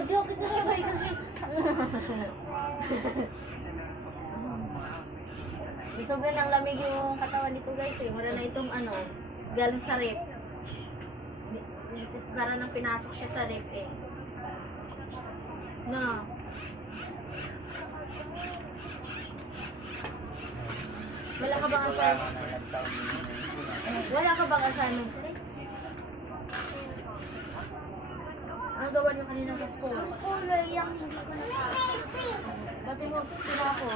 Nag-joke ko siya kayo kasi. Sobrang ng lamig yung katawan dito guys eh. Wala na itong ano, galing sa rep. Para nang pinasok siya sa rep eh. No. Wala ka bang asal? Wala ka bang assignment? Ang gawa niyo kanina sa school? Kulay yung hindi ko nasabi. Pati mo, sila ako.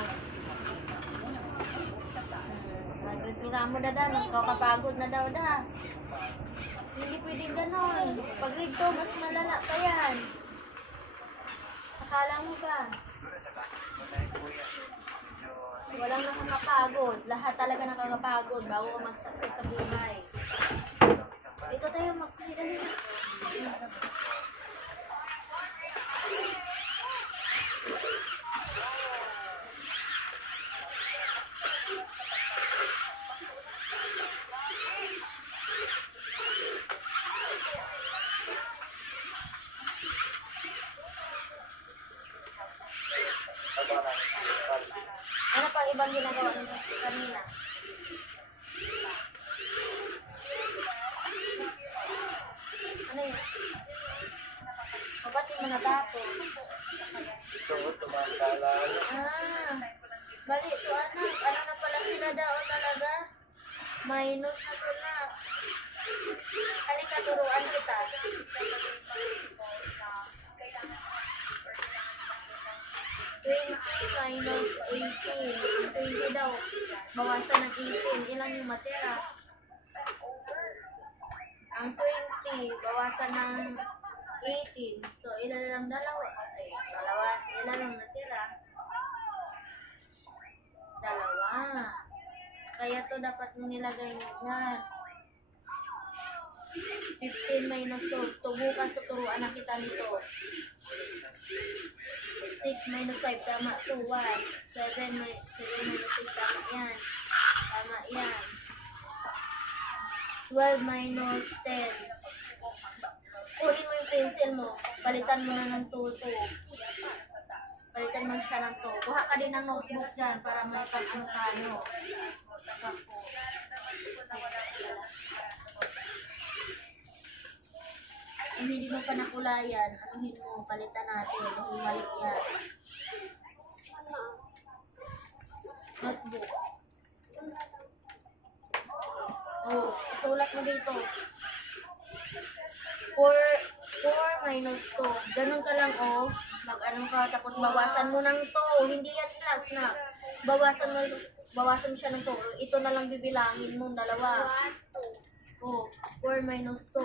Nagpira mo na daw, nakakapagod na daw da. Hindi pwedeng ganon. Pag grade 2, mas malala pa yan. Akala mo ba? Walang nakakapagod. Lahat talaga nakakapagod bago ka mag-success sa buhay. Dito tayo mag-dali. Ano pa ibang ginagawa nito kanina? Ano yun? O ba't yung natapos? Bali, so anak, ano na pala sila daw talaga? Minus na sila. Halika, turuan kita. 20 minus 18. 20 daw. Bawasan ng 18. Ilan yung matira? Ang 20, bawasan ng 18. So, ilan lang dalawa? Ay, dalawa. Ilan lang natira? Dalawa. Kaya to dapat mo nilagay mo dyan. 15 minus 2. Bukas tuturuan na kita nito. 6 minus 5, tama. 2, 1. 7 minus 6, tama yan. Tama yan. 12 minus 10. Kunin mo yung pencil mo. Palitan mo na ng 2, 2. Palitan mo siya ng 2. Kuha ka din ng notebook dyan para may pag-ano. Hindi mo pa nakulayan, anuhin mo, palitan natin, himalik yan. Notebook. Oh, isulat mo dito. 4 minus 2. Ganun ka lang, oh. Mag-ano ka, tapos bawasan mo ng 2. Hindi yan class na. Bawasan mo siya ng 2. Ito na lang bibilangin mo, dalawa. Oh, 4 minus 2.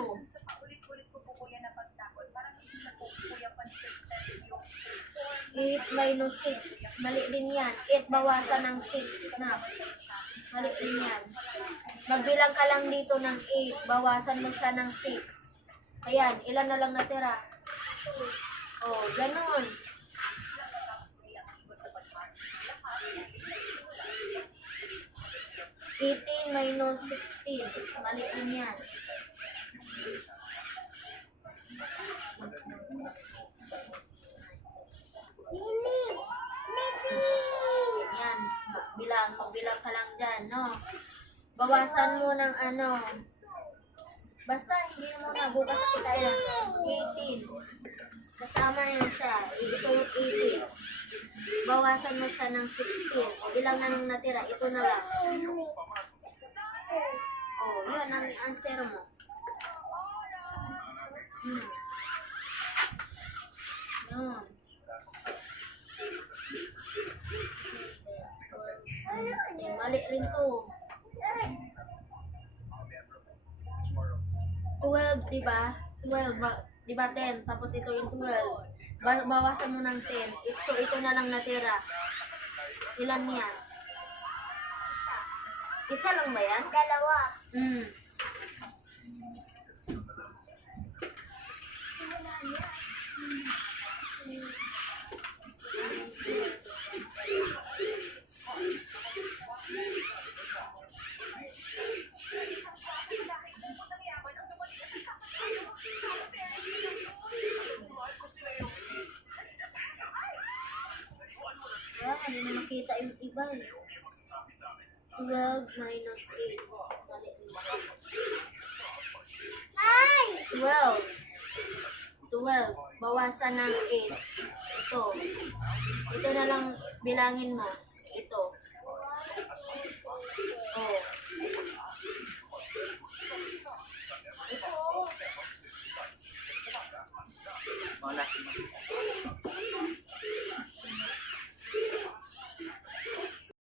8 minus 6. Mali din yan. 8 bawasan ng 6 na. Mali din yan. Magbilang ka lang dito ng 8. Bawasan mo siya ng 6. Ayan, ilan na lang natira? Oh, ganun. 18 minus 16. Mali din yan. Yan. Magbilang ka lang dyan, no? Bawasan mo ng ano. Basta, hindi mo na bukas kita yan. 18. Kasama yun siya. Ito yung 18. Bawasan mo siya ng 16. Ilang na nang natira? Ito na lang. Oh, yun ang answer mo. Yun. Mali rin to. 12, diba? 12, diba 10? Tapos ito yung 12. Bawasan mo ng 10. Ito na lang natira. Ilan yan? Isa lang ba yan? Dalawa. Hindi na makita yung iba eh. 12 minus 8. Mali. Ay! 12. 12. Bawasan ng 8. Ito. Ito na lang bilangin mo. Ito. Oh.